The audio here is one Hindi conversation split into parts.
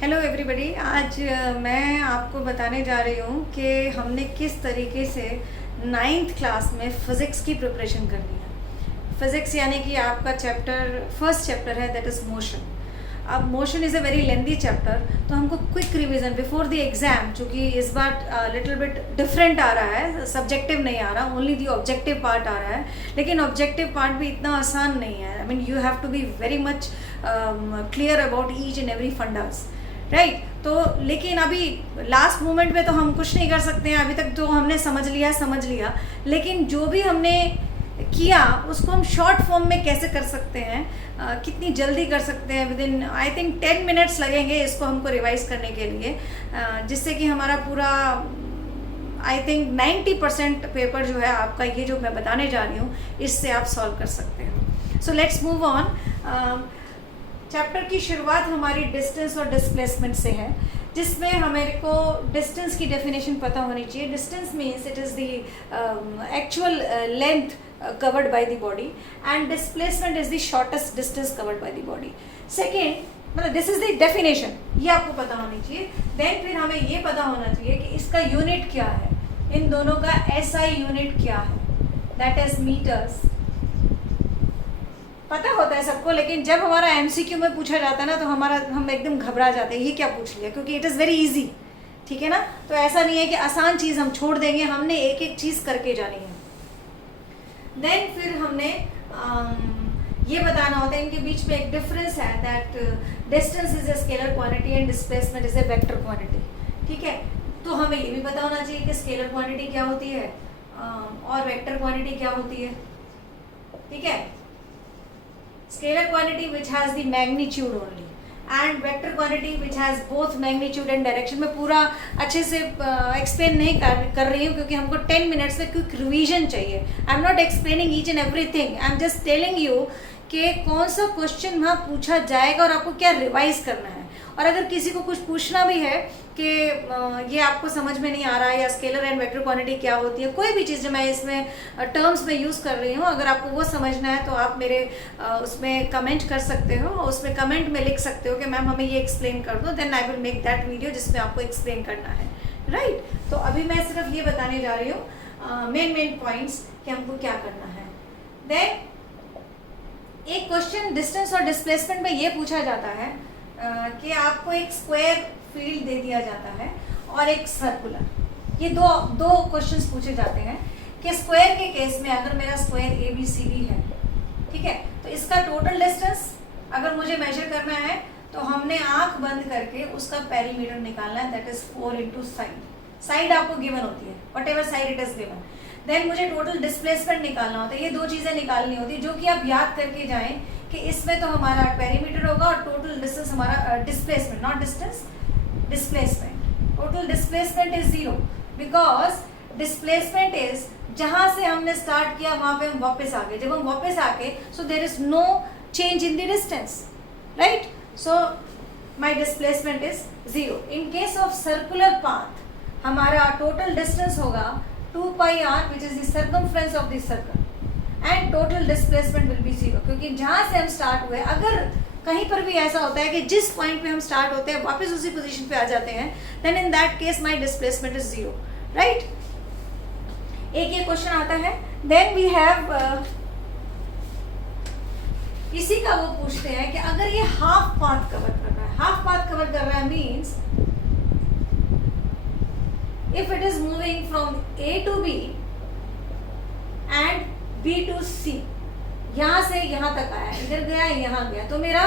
Hello everybody. आज मैं आपको बताने जा रही हूँ कि हमने किस तरीके से 9th क्लास में फ़िज़िक्स की प्रिपरेशन करनी है। फ़िज़िक्स यानी कि आपका फर्स्ट चैप्टर है, दैट इज़ मोशन। अब motion is a very lengthy chapter, तो हमको quick revision before the exam, चूँकि इस बार लिटिल बिट डिफरेंट आ रहा है, सब्जेक्टिव नहीं आ रहा, ओनली दी ऑब्जेक्टिव पार्ट आ रहा है। लेकिन ऑब्जेक्टिव पार्ट भी इतना आसान नहीं है। I mean you have to be very much clear about each and every fundas, right. तो लेकिन अभी लास्ट मोमेंट में तो हम कुछ नहीं कर सकते हैं। अभी तक तो हमने समझ लिया, लेकिन जो भी हमने किया उसको हम शॉर्ट फॉर्म में कैसे कर सकते हैं, कितनी जल्दी कर सकते हैं। With in I think 10 minutes लगेंगे इसको हमको रिवाइज करने के लिए, जिससे कि हमारा पूरा आई थिंक 90% पेपर जो है आपका, ये जो मैं बताने जा रही हूँ, इससे आप सॉल्व कर सकते हो। So let's move on. Chapter की शुरुआत हमारी डिस्टेंस और डिस्प्लेसमेंट से है, जिसमें हमारे को डिस्टेंस की डेफिनेशन पता होनी चाहिए। Distance means it is the actual length covered by the body, and displacement is the shortest distance covered by the body. Second, मतलब this is the definition, ये आपको पता होनी चाहिए। Then फिर हमें ये पता होना चाहिए कि इसका यूनिट क्या है, इन दोनों का SI यूनिट क्या है, that is meters। पता होता है सबको, लेकिन जब हमारा MCQ में पूछा जाता है ना, तो हम एकदम घबरा जाते हैं, ये क्या पूछ लिया, क्योंकि इट इज़ वेरी इजी, ठीक है ना। तो ऐसा नहीं है कि आसान चीज़ हम छोड़ देंगे, हमने एक एक चीज़ करके जानी है। देन फिर हमने ये बताना होता है, इनके बीच में एक डिफरेंस है, that distance is a scalar quantity and displacement is a vector quantity, ठीक है। तो हमें ये भी पता होना चाहिए कि स्केलर क्वांटिटी क्या होती है और वेक्टर क्वांटिटी क्या होती है, ठीक है। Scalar quantity which has the magnitude only, and vector quantity which has both magnitude and direction. मैं पूरा अच्छे से एक्सप्लेन नहीं कर रही हूँ, क्योंकि हमको 10 मिनट्स में क्विक रिवीजन चाहिए। I am not explaining each and everything, I am just telling you कि कौन सा क्वेश्चन वहाँ पूछा जाएगा और आपको क्या रिवाइज करना है। और अगर किसी को कुछ पूछना भी है कि ये आपको समझ में नहीं आ रहा है, या स्केलर एंड वेक्टर क्वांटिटी क्या होती है, कोई भी चीज़ जो मैं इसमें टर्म्स में यूज़ कर रही हूँ, अगर आपको वो समझना है तो आप मेरे उसमें कमेंट कर सकते हो, उसमें कमेंट में लिख सकते हो कि मैम हमें ये एक्सप्लेन कर दो, then I will make that video जिसमें आपको एक्सप्लेन करना है, राइट। तो अभी मैं सिर्फ ये बताने जा रही हूँ मेन पॉइंट्स कि हमको क्या करना है। देन एक क्वेश्चन डिस्टेंस और डिस्प्लेसमेंट में ये पूछा जाता है कि आपको एक स्क्वायर फील्ड दे दिया जाता है और एक सर्कुलर, ये दो क्वेश्चंस पूछे जाते हैं कि स्क्वायर के केस में अगर मेरा स्क्वायर ABCD है, ठीक है, तो इसका टोटल डिस्टेंस अगर मुझे मेजर करना है तो हमने आंख बंद करके उसका पेरीमीटर निकालना है, दैट इज 4 इंटू साइड आपको गिवन होती है, whatever side it is given. Then मुझे टोटल डिस्प्लेसमेंट निकालना होता है। ये दो चीज़ें निकालनी होती है, जो कि आप याद करके जाएं कि इसमें तो हमारा पेरीमीटर होगा और टोटल डिस्टेंस हमारा displacement, not distance, displacement. Total displacement is 0, because displacement is जहाँ से हमने स्टार्ट किया वहाँ पे हम वापस आ गए। जब हम वापस आके, so there is no change in the distance, right. So my displacement is 0। In case of circular path हमारा टोटल डिस्टेंस होगा 2 pi r, which is the circumference of the circle, and total displacement will be 0, क्योंकि जहाँ से हम स्टार्ट हुए, अगर कहीं पर भी ऐसा होता है कि जिस पॉइंट पे हम स्टार्ट होते हैं वापस उसी पोजीशन पे आ जाते हैं, then in that case my displacement is 0, right। एक ये क्वेश्चन आता है। then we have इसी का वो पूछते हैं कि अगर ये हाफ पाथ कवर कर रहा है, हाफ पाथ कवर कर रहा है means if it is moving from A to B and B to C, यहाँ से यहाँ तक आया, इधर गया, यहाँ गया, तो मेरा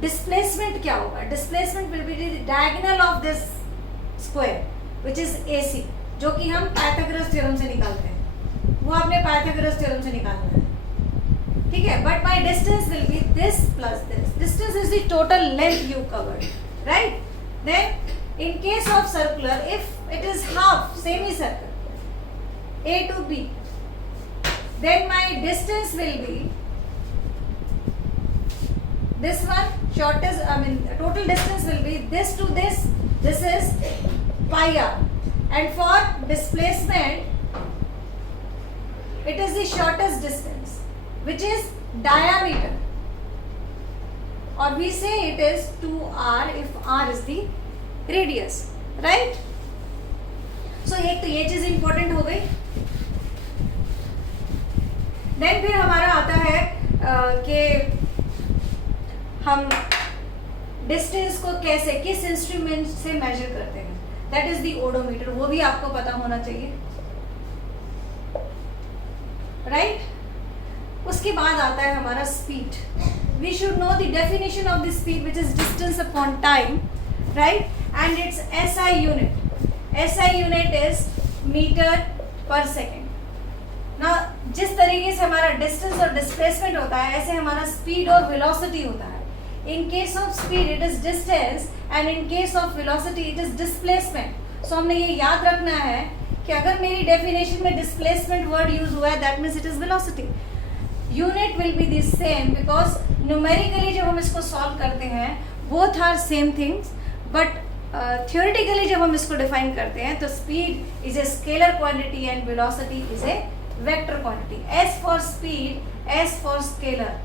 डिस्प्लेसमेंट क्या होगा? Displacement will be the diagonal of this square which is AC, जो कि हम पाइथागोरस थ्योरम से निकालते हैं, वो आपने पाइथागोरस थ्योरम से निकालना है, ठीक है। But my distance will be this plus this. Distance is the total length you covered, right. Then in case of circular, if it is half semicircle, A to B, then my distance will be this one, shortest, I mean total distance will be this to this, this is pi r, and for displacement it is the shortest distance which is diameter और we say it is 2r if r is the radius, right? So एक तो ये चीज इंपॉर्टेंट हो गई। देन फिर हमारा आता है कि हम डिस्टेंस को कैसे किस इंस्ट्रूमेंट से मेजर करते हैं, दैट इज द ओडोमीटर। वो भी आपको पता होना चाहिए, राइट? उसके बाद आता है हमारा speed. We should know the definition of the speed which is distance upon time, right? And it's SI unit. SI unit is metre per second ना। जिस तरीके से हमारा डिस्टेंस और डिस्प्लेसमेंट होता है, ऐसे हमारा स्पीड और वेलोसिटी होता है। In case of speed it is distance and in case of velocity it is displacement. So हमने ये याद रखना है कि अगर मेरी डेफिनेशन में डिस्प्लेसमेंट वर्ड यूज हुआ है, that means it is velocity. Unit will be the same because numerically जब हम इसको सॉल्व करते हैं both are same things, but theoretically जब हम इसको डिफाइन करते हैं तो speed is a scalar quantity and velocity is a vector quantity. S for speed, S for scalar,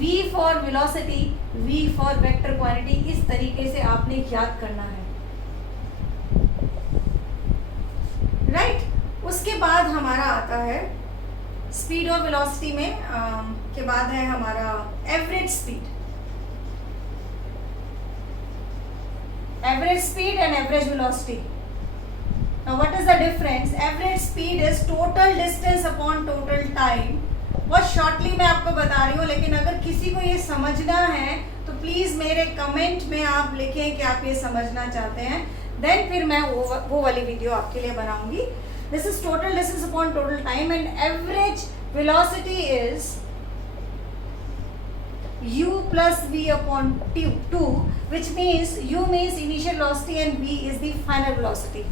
V for velocity, V for vector quantity. इस तरीके से आपने याद करना है, राइट? उसके बाद हमारा आता है स्पीड और वेलोसिटी में के बाद है हमारा average speed. Average speed and average velocity. Now what is the difference? Average speed is total distance upon total time. बहुत शॉर्टली मैं आपको बता रही हूँ, लेकिन अगर किसी को ये समझना है तो प्लीज़ मेरे कमेंट में आप लिखें कि आप ये समझना चाहते हैं, देन फिर मैं वो वाली वीडियो आपके लिए बनाऊंगी। This is total distance upon total time and average velocity is u plus v upon 2, which means u means initial velocity and v is the final velocity.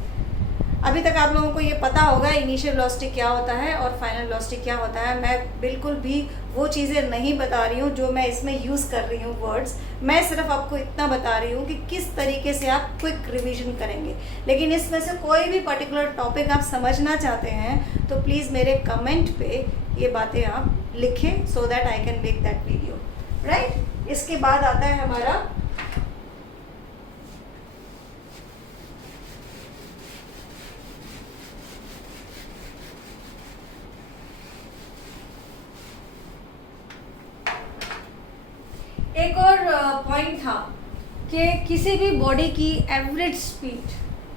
अभी तक आप लोगों को ये पता होगा इनिशियल वेलोसिटी क्या होता है और फाइनल वेलोसिटी क्या होता है। मैं बिल्कुल भी वो चीज़ें नहीं बता रही हूँ जो मैं इसमें यूज़ कर रही हूँ वर्ड्स। मैं सिर्फ आपको इतना बता रही हूँ कि किस तरीके से आप क्विक रिवीजन करेंगे। लेकिन इसमें से कोई भी पर्टिकुलर टॉपिक आप समझना चाहते हैं तो प्लीज़ मेरे कमेंट पे ये बातें आप लिखें so that I can make that video, right? इसके बाद आता है हमारा एक और पॉइंट था कि किसी भी बॉडी की average speed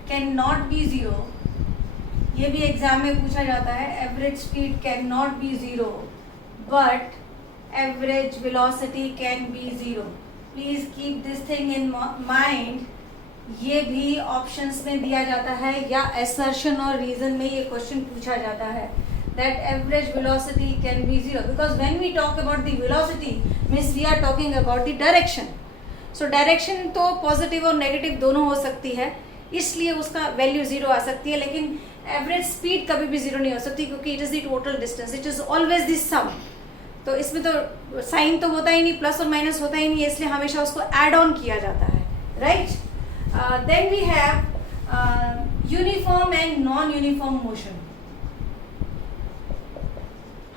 can not be zero. ये भी एग्जाम में पूछा जाता है, average speed can not be zero but average velocity can be zero. Please keep this thing in mind. ये भी ऑप्शंस में दिया जाता है या assertion और reason में ये क्वेश्चन पूछा जाता है that average velocity can be zero because when we talk about the velocity means we are talking about the direction. So direction तो पॉजिटिव और नेगेटिव दोनों हो सकती है, इसलिए उसका वैल्यू जीरो आ सकती है। लेकिन एवरेज स्पीड कभी भी जीरो नहीं हो सकती क्योंकि it is the total distance, it is always the sum. तो इसमें तो साइन तो होता ही नहीं, प्लस और माइनस होता ही नहीं है, इसलिए हमेशा उसको ऐड ऑन किया जाता है, right? Then we have uniform and non uniform motion.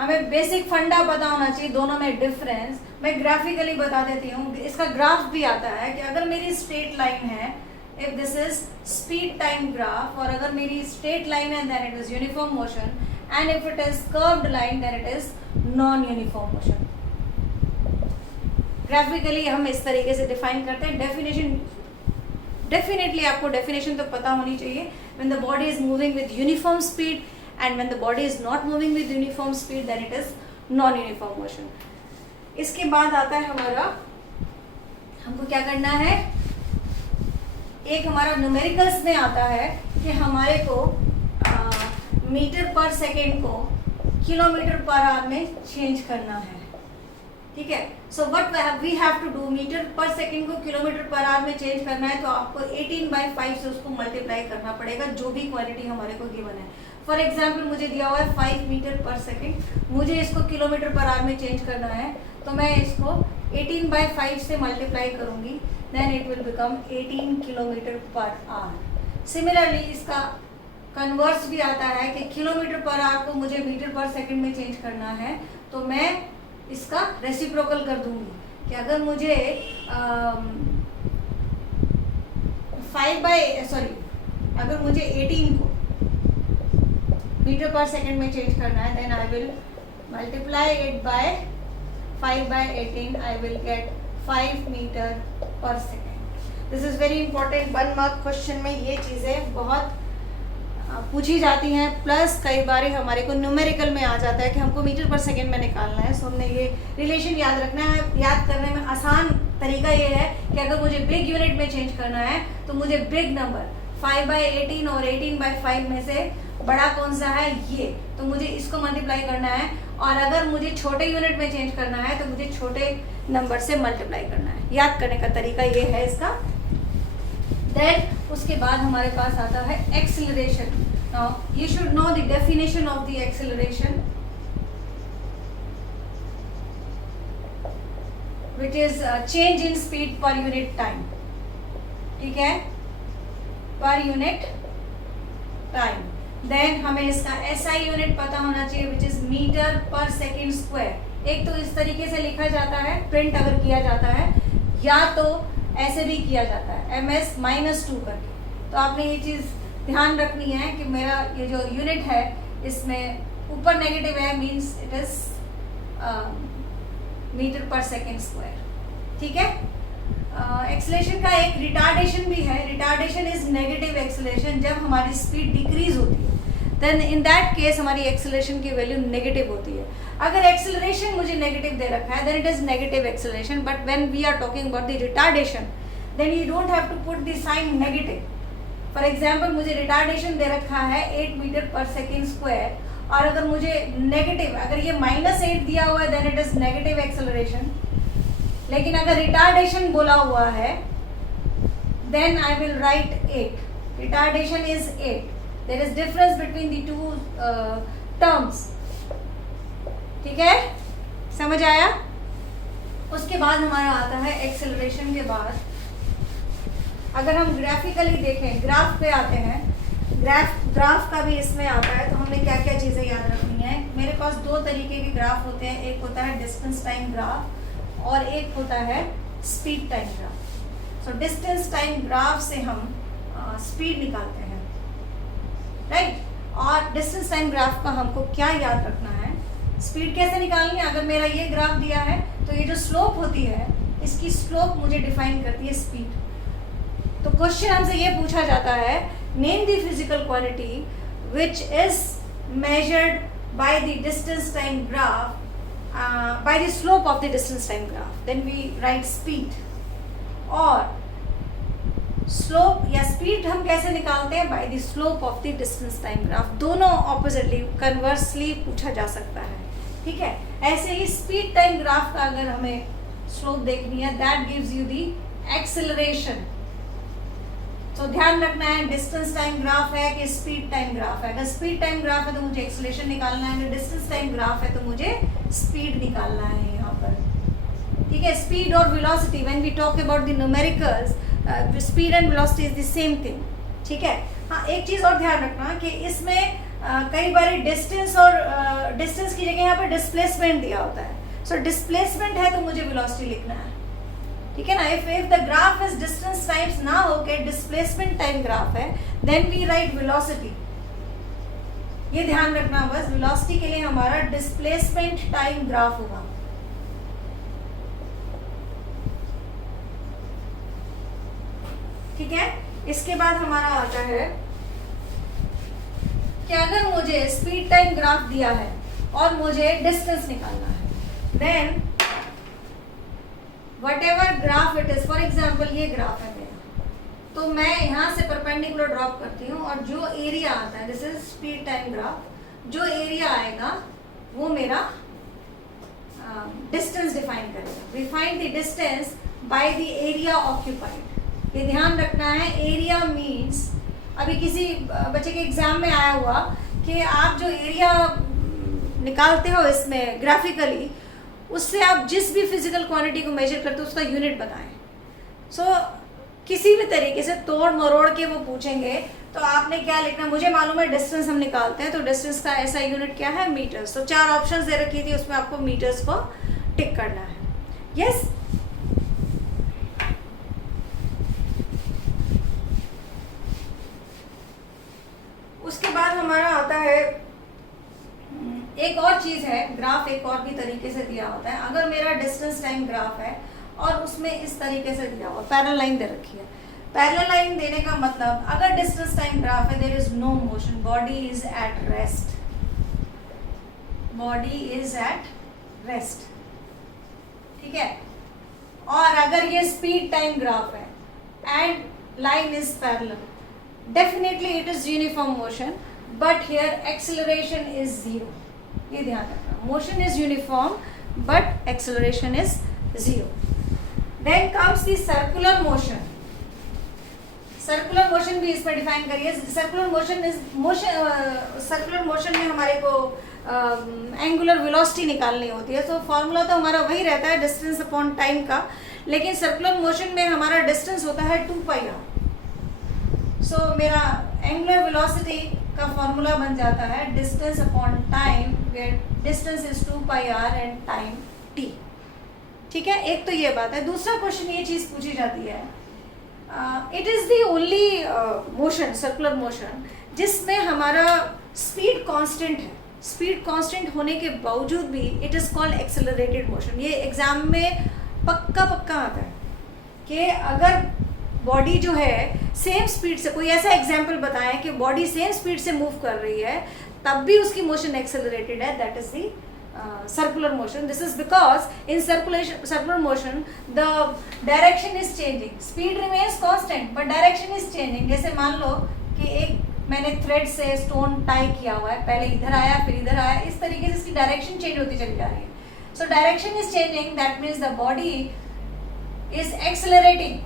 हमें बेसिक फंडा पता होना चाहिए दोनों में डिफरेंस। मैं ग्राफिकली बता देती हूँ, इसका ग्राफ भी आता है कि अगर मेरी स्ट्रेट लाइन है, if this is speed time graph, और अगर मेरी स्ट्रेट लाइन है then it is uniform motion, and if it is curved line then it is non-uniform motion. Graphically हम इस तरीके से डिफाइन करते हैं। डेफिनेशन डेफिनेटली आपको डेफिनेशन तो पता होनी चाहिए। when the body is moving with uniform speed and when the body is not moving with uniform speed then it is non-uniform motion. इसके बाद आता है हमारा, हमको क्या करना है, एक हमारा न्यूमेरिकल्स में आता है कि हमारे को मीटर पर सेकेंड को किलोमीटर पर आवर में चेंज करना है, ठीक है? So what we have to do, metre per second को किलोमीटर पर आवर में चेंज करना है तो आपको 18/5 से उसको मल्टीप्लाई करना पड़ेगा, जो भी क्वांटिटी हमारे को गिवन है। फॉर एग्जाम्पल मुझे दिया हुआ है 5 मीटर पर सेकेंड, मुझे इसको किलोमीटर पर आवर में चेंज करना है तो मैं इसको 18/5 से मल्टीप्लाई करूंगी, then it will become 18 kilometre per hour. Similarly इसका कन्वर्स भी आता है कि किलोमीटर पर आवर को मुझे मीटर पर सेकंड में चेंज करना है तो मैं इसका रेसिप्रोकल कर दूंगी, कि अगर मुझे 18 को मीटर पर सेकेंड में चेंज करना है, then I will multiply it by 5/18, I will get 5 metre per second. This is very important, 1 mark question में ये चीज़ें बहुत पूछी जाती हैं, प्लस कई बार हमारे को न्यूमेरिकल में आ जाता है कि हमको मीटर पर सेकेंड में निकालना है। सो हमने ये रिलेशन याद रखना है। याद करने में आसान तरीका ये है कि अगर मुझे बिग यूनिट में चेंज करना है तो मुझे बिग नंबर 5/18 और 18/5 में से बड़ा कौन सा है, ये, तो मुझे इसको मल्टीप्लाई करना है। और अगर मुझे छोटे यूनिट में चेंज करना है तो मुझे छोटे नंबर से मल्टीप्लाई करना है। याद करने का तरीका ये है इसका। देन उसके बाद हमारे पास आता है acceleration. Now you should know the definition of the acceleration, which is change in speed per unit time। ठीक है, पर यूनिट टाइम। देन हमें इसका SI यूनिट पता होना चाहिए, which is metre per second square. एक तो इस तरीके से लिखा जाता है, प्रिंट अगर किया जाता है, या तो ऐसे भी किया जाता है MS-2 करके। तो आपने ये चीज़ ध्यान रखनी है कि मेरा ये जो यूनिट है इसमें ऊपर नेगेटिव है, means it is metre per second square. ठीक है। एक्सेलरेशन का एक रिटार्डेशन भी है। Retardation is negative acceleration. जब हमारी स्पीड डिक्रीज होती है देन इन दैट केस हमारी एक्सेलरेशन की वैल्यू नेगेटिव होती है। अगर एक्सेलरेशन मुझे नेगेटिव दे रखा है then it is negative acceleration, but when we are talking about the retardation then you don't have to put the sign negative. For example मुझे रिटार्डेशन दे रखा है 8 मीटर पर सेकेंड स्क्वायर, और अगर मुझे नेगेटिव, अगर ये -8 दिया हुआ है then it is negative acceleration. लेकिन अगर रिटार्डेशन बोला हुआ है then I will write 8। Retardation is 8। There is difference between the two terms. ठीक है, समझ आया। उसके बाद हमारा आता है एक्सेलरेशन के बाद अगर हम ग्राफिकली देखें, ग्राफ पे आते हैं, ग्राफ का भी इसमें आता है। तो हमें क्या क्या चीज़ें याद रखनी है। मेरे पास 2 तरीके के ग्राफ होते हैं, एक होता है डिस्टेंस टाइम ग्राफ और एक होता है speed time graph. So distance time graph से हम स्पीड निकालते हैं, राइट। और डिस्टेंस टाइम ग्राफ का हमको क्या याद रखना है, स्पीड कैसे निकालनी है। अगर मेरा ये ग्राफ दिया है तो ये जो स्लोप होती है इसकी स्लोप मुझे डिफाइन करती है स्पीड। तो क्वेश्चन हमसे ये पूछा जाता है, name the physical quantity which is measured by the distance time graph, by the slope of the distance time graph. Then we write speed. और स्लोप या स्पीड हम कैसे निकालते हैं, by the slope of the distance time graph. दोनों ऑपोजिटली कन्वर्सली पूछा जा सकता है। ठीक है, ऐसे ही स्पीड टाइम ग्राफ का अगर हमें स्लोप देखनी है that gives you the acceleration. तो ध्यान रखना है डिस्टेंस टाइम ग्राफ है कि स्पीड टाइम ग्राफ है। अगर स्पीड टाइम ग्राफ है तो मुझे एक्सेलरेशन निकालना है, अगर डिस्टेंस टाइम ग्राफ है तो मुझे स्पीड निकालना है यहाँ पर। ठीक है, स्पीड और velocity, when we talk about the numericals, speed and velocity is the same thing. ठीक है। हाँ, एक चीज़ और ध्यान रखना कि इसमें कई बार डिस्टेंस और डिस्टेंस की जगह यहाँ पर डिस्प्लेसमेंट दिया होता है। सो डिस्प्लेसमेंट है तो मुझे वेलोसिटी लिखना है। ठीक है ना। If the graph is distance times ना होके डिस्प्लेसमेंट टाइम ग्राफ है देन वी राइट वेलोसिटी। ये ध्यान रखना बस, वेलोसिटी के लिए हमारा डिस्प्लेसमेंट टाइम ग्राफ होगा। ठीक है। इसके बाद हमारा आता है कि अगर मुझे स्पीड टाइम ग्राफ दिया है और मुझे डिस्टेंस निकालना है then whatever graph it is, for example ये ग्राफ है मेरा, तो मैं यहाँ से परपेंडिकुलर ड्रॉप करती हूँ और जो एरिया आता है, this is speed time graph, जो एरिया आएगा वो मेरा डिस्टेंस डिफाइन करेगा। We find the distance by the area occupied. ये ध्यान रखना है, एरिया मीन्स, अभी किसी बच्चे के एग्जाम में आया हुआ कि आप जो एरिया निकालते हो इसमें ग्राफिकली, उससे आप जिस भी फिजिकल क्वांटिटी को मेजर करते हो उसका यूनिट बताएं। सो किसी भी तरीके से तोड़ मरोड़ के वो पूछेंगे तो आपने क्या लिखना, मुझे मालूम है डिस्टेंस हम निकालते हैं तो डिस्टेंस का ऐसा यूनिट क्या है, मीटर्स। तो 4 ऑप्शंस दे रखी थी, उसमें आपको मीटर्स को टिक करना है। यस। है, एक और चीज़ है, ग्राफ एक और भी तरीके से दिया होता है। अगर मेरा डिस्टेंस टाइम ग्राफ है और उसमें इस तरीके से दिया हुआ पैरेलल लाइन दे रखी है, पैरेलल लाइन देने का मतलब अगर डिस्टेंस टाइम ग्राफ है, there is no motion, body is at rest, body is at rest, ठीक है। और अगर ये स्पीड टाइम ग्राफ है and line is parallel, definitely it is uniform motion, but here acceleration is zero, ये ध्यान रखना। Motion is uniform but acceleration is zero. Then comes the circular motion. Circular motion भी इसमें डिफाइन करिए। Circular motion is circular motion में हमारे को एंगुलर वेलोसिटी निकालनी होती है। तो फॉर्मूला तो हमारा वही रहता है डिस्टेंस अपॉन टाइम का, लेकिन सर्कुलर मोशन में हमारा डिस्टेंस होता है 2πr। सो मेरा एंगुलर वेलोसिटी का फॉर्मूला बन जाता है distance upon time, where distance is 2πr and time t, ठीक है। एक तो ये बात है। दूसरा क्वेश्चन ये चीज़ पूछी जाती है, it is the only motion, circular motion, जिसमें हमारा स्पीड कांस्टेंट है। स्पीड कांस्टेंट होने के बावजूद भी it is called accelerated motion. ये एग्जाम में पक्का आता है कि अगर बॉडी जो है सेम स्पीड से, कोई ऐसा एग्जाम्पल बताएं कि बॉडी सेम स्पीड से मूव कर रही है तब भी उसकी मोशन एक्सेलरेटेड है, that is the circular motion. This is because in circular motion the direction is changing, speed remains constant but direction is changing. जैसे मान लो कि एक मैंने थ्रेड से स्टोन टाई किया हुआ है, पहले इधर आया फिर इधर आया, इस तरीके से इसकी डायरेक्शन चेंज होती चली जा रही है। So direction is changing, that means the body is accelerating.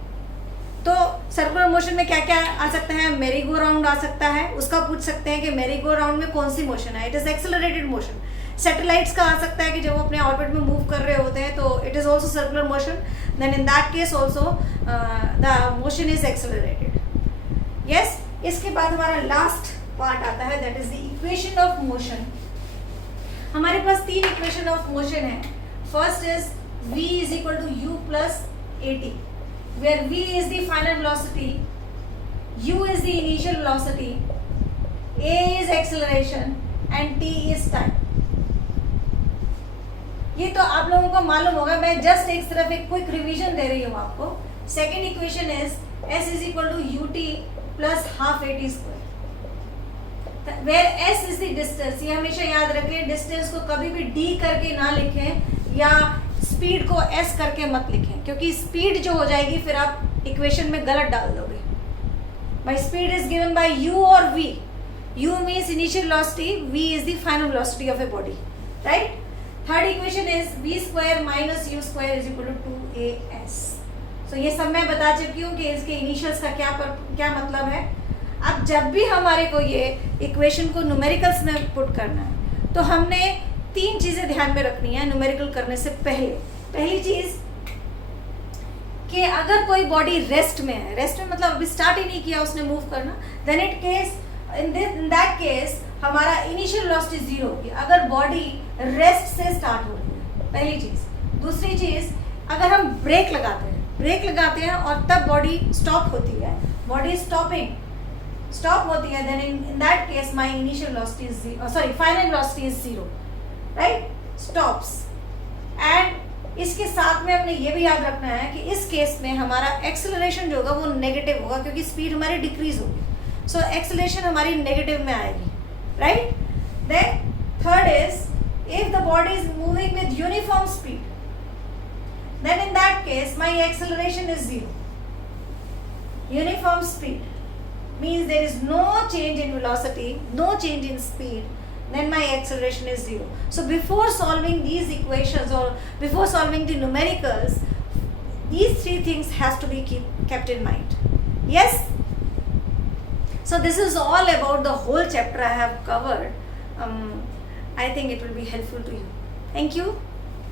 तो सर्कुलर मोशन में क्या क्या आ सकता है? मेरी गो राउंड आ सकता है, उसका पूछ सकते हैं कि मेरी गो राउंड में कौन सी मोशन है, it is accelerated motion. Satellites का आ सकता है कि जब वो अपने ऑर्बिट में मूव कर रहे होते हैं तो it is also circular motion, then in that case also the motion is accelerated. Yes, इसके बाद हमारा लास्ट पार्ट आता है, that is the equation of motion. हमारे पास 3 इक्वेशन ऑफ मोशन है। First is v is equal to u plus at, where v is the final velocity, u is the initial velocity, a is acceleration and t is time। ये तो आप लोगों को मालूम होगा, मैं जस्ट एक तरफ एक क्विक रिवीजन दे रही हूँ आपको। Second equation is s is equal to ut plus half at square, where s is the distance. ये हमेशा याद रखें, डिस्टेंस को कभी भी d करके ना लिखें या स्पीड को s करके मत लिखें, क्योंकि स्पीड जो हो जाएगी फिर आप इक्वेशन में गलत डाल दोगे। By speed is given by u और v। u means initial velocity, v is the final velocity of a body, right. Third equation is v square minus u square is equal to 2as। So ये सब मैं बता चुकी हूँ कि इसके इनिशियल्स का क्या मतलब है। अब जब भी हमारे को ये इक्वेशन को न्यूमेरिकल्स में पुट करना है तो हमने 3 चीज़ें ध्यान में रखनी है न्यूमेरिकल करने से पहले। पहली चीज़ कि अगर कोई बॉडी रेस्ट में है, रेस्ट में मतलब अभी स्टार्ट ही नहीं किया उसने मूव करना, देन इन दैट केस हमारा इनिशियल वेलोसिटी 0 होगी अगर बॉडी रेस्ट से स्टार्ट हो रही है, पहली चीज़। दूसरी चीज़, अगर हम ब्रेक लगाते हैं और तब बॉडी स्टॉप होती है, बॉडी स्टॉप होती है, then in that case my initial velocity is final velocity is 0, right, stops. And इसके साथ में हमने ये भी याद रखना है कि इस केस में हमारा एक्सेलरेशन जो होगा वो नेगेटिव होगा, क्योंकि स्पीड हमारी डिक्रीज होगी। सो एक्सेलरेशन हमारी नेगेटिव में आएगी, right. Then third is, if the body is moving with uniform speed, then in that case my acceleration is 0. Uniform speed means there is no change in velocity, no change in speed, then my acceleration is 0. So before solving these equations or before solving the numericals, these 3 things has to be kept in mind. Yes? So this is all about the whole chapter I have covered. I think it will be helpful to you. Thank you.